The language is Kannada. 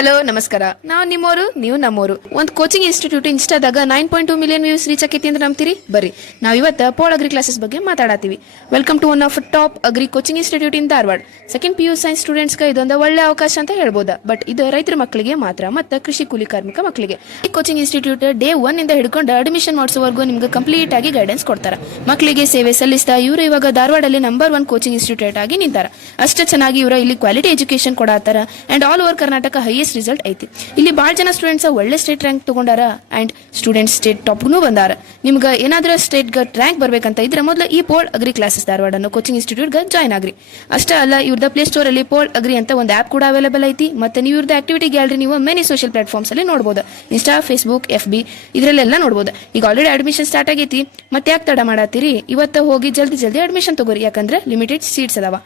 ಹಲೋ ನಮಸ್ಕಾರ. ನಾವು ನಿಮ್ಮೋರು, ನೀವು ನಮ್ಮೋರು. ಒಂದು ಕೋಚಿಂಗ್ ಇನ್ಸ್ಟಿಟ್ಯೂಟ್ ಇನ್ಸ್ಟಾದಾಗ 9.2 ಮಿಲಿಯನ್ ವ್ಯೂಸ್ ರೀಚ್ ಆಕೈತಿ ಅಂತ ನಂಬ್ತೀರಿ? ಬರ್ರಿ ನಾವು ಇವತ್ತು ಪೋಲ್ ಅಗ್ರಿ ಕ್ಲಾಸಸ್ ಬಗ್ಗೆ ಮಾತಾಡತ್ತೀವಿ. Welcome to one of top agri coaching institute in Dharwad. Second PU science ಸ್ಟೂಡೆಂಟ್ಸ್ಗೆ ಇದೊಂದು ಒಳ್ಳೆ ಅವಕಾಶ ಅಂತ ಹೇಳ್ಬೋದಾ. ಬಟ್ ಇದು ರೈತರ ಮಕ್ಕಳಿಗೆ ಮಾತ್ರ ಮತ್ತು ಕೃಷಿ ಕೂಲಿ ಕಾರ್ಮಿಕ ಮಕ್ಕಳಿಗೆ. ಈ ಕೋಚಿಂಗ್ ಇನ್ಸ್ಟಿಟ್ಯೂಟ್ ಡೇ 1 ಇಂದ ಹಿಡ್ಕೊಂಡು ಅಡ್ಮಿಷನ್ ಮಾಡಿಸೋವರೆಗೂ ನಿಮ್ಗೆ ಕಂಪ್ಲೀಟ್ ಆಗಿ ಗೈಡೆನ್ಸ್ ಕೊಡ್ತಾರೆ. ಮಕ್ಕಳಿಗೆ ಸೇವೆ ಸಲ್ಲಿಸ್ತಾ ಇವರು ಇವಾಗ ಧಾರವಾಡಲ್ಲಿ ನಂಬರ್ 1 ಕೋಚಿಂಗ್ ಇನ್ಸ್ಟಿಟ್ಯೂಟ್ ಆಗಿ ನಿಂತಾರ. ಅಷ್ಟೇ ಚೆನ್ನಾಗಿ ಇವರು ಇಲ್ಲಿ ಕ್ವಾಲಿಟಿ ಎಜುಕೇಶನ್ ಕೊಡತ್ತಾರ and all over Karnataka highest result ಐತಿ. ಇಲ್ಲಿ ಭಾಳ ಜನ ಸ್ಟೂಡೆಂಟ್ಸ್ ಒಳ್ಳೆ ಸ್ಟೇಟ್ ರ್ಯಾಂಕ್ ತಗೊಂಡಾರ ಅಂಡ್ ಸ್ಟೂಡೆಂಟ್ಸ್ ಸ್ಟೇಟ್ ಟಾಪ್ಗೂ ಬಂದಾರ. ನಿಮ್ಗೆ ಏನಾದ್ರೂ ಸ್ಟೇಟ್ಗೆ ರ್ಯಾಂಕ್ ಬರ್ಬೇಕಂತ ಇದ್ರೆ ಮೊದಲು ಈ ಪೋಲ್ ಅಗ್ರಿ ಕ್ಲಾಸಸ್ ಧಾರವಾಡ ಅನ್ನೋ ಕೋಚಿಂಗ್ ಇನ್ಸ್ಟಿಟ್ಯೂಟ್ಗೆ ಜಾಯ್ನ್ ಆಗ್ರಿ. ಅಷ್ಟೇ ಅಲ್ಲ, ಇವ್ರದ ಪ್ಲೇ ಸ್ಟೋರ್ ಅಲ್ಲಿ ಪೋಲ್ ಅಗ್ರಿ ಅಂತ ಒಂದು ಆಪ್ ಕೂಡ ಅವೈಲೇಬಲ್ ಐತಿ. ಮತ್ತೆ ನೀವು ಇವ್ರದ್ದು ಆಕ್ಟಿವಿಟಿ ಗ್ಯಾಲರಿ ನೀವು ಮೆನಿ ಸೋಷಿಯಲ್ ಪ್ಲಾಟ್ಫಾರ್ಮ್ಸ್ ಅಲ್ಲಿ ನೋಡಬಹುದು. ಇನ್ಸ್ಟಾ, ಫೇಸ್ಬುಕ್, FB ಇದರಲ್ಲೆಲ್ಲ ನೋಡಬಹುದು. ಈಗ ಆಲ್ರೆಡಿ ಅಡ್ಮಿಷನ್ ಸ್ಟಾರ್ಟ್ ಆಗೈತಿ. ಮತ್ತೆ ಯಾಕೆ ತಡ ಮಾಡತ್ತೀರಿ? ಇವತ್ತು ಹೋಗಿ ಜಲ್ದಿ ಅಡ್ಮಿಷನ್ ತಗೋರಿ. ಯಾಕಂದ್ರೆ ಲಿಮಿಟೆಡ್ ಸೀಟ್ಸ್ ಅದಾವ.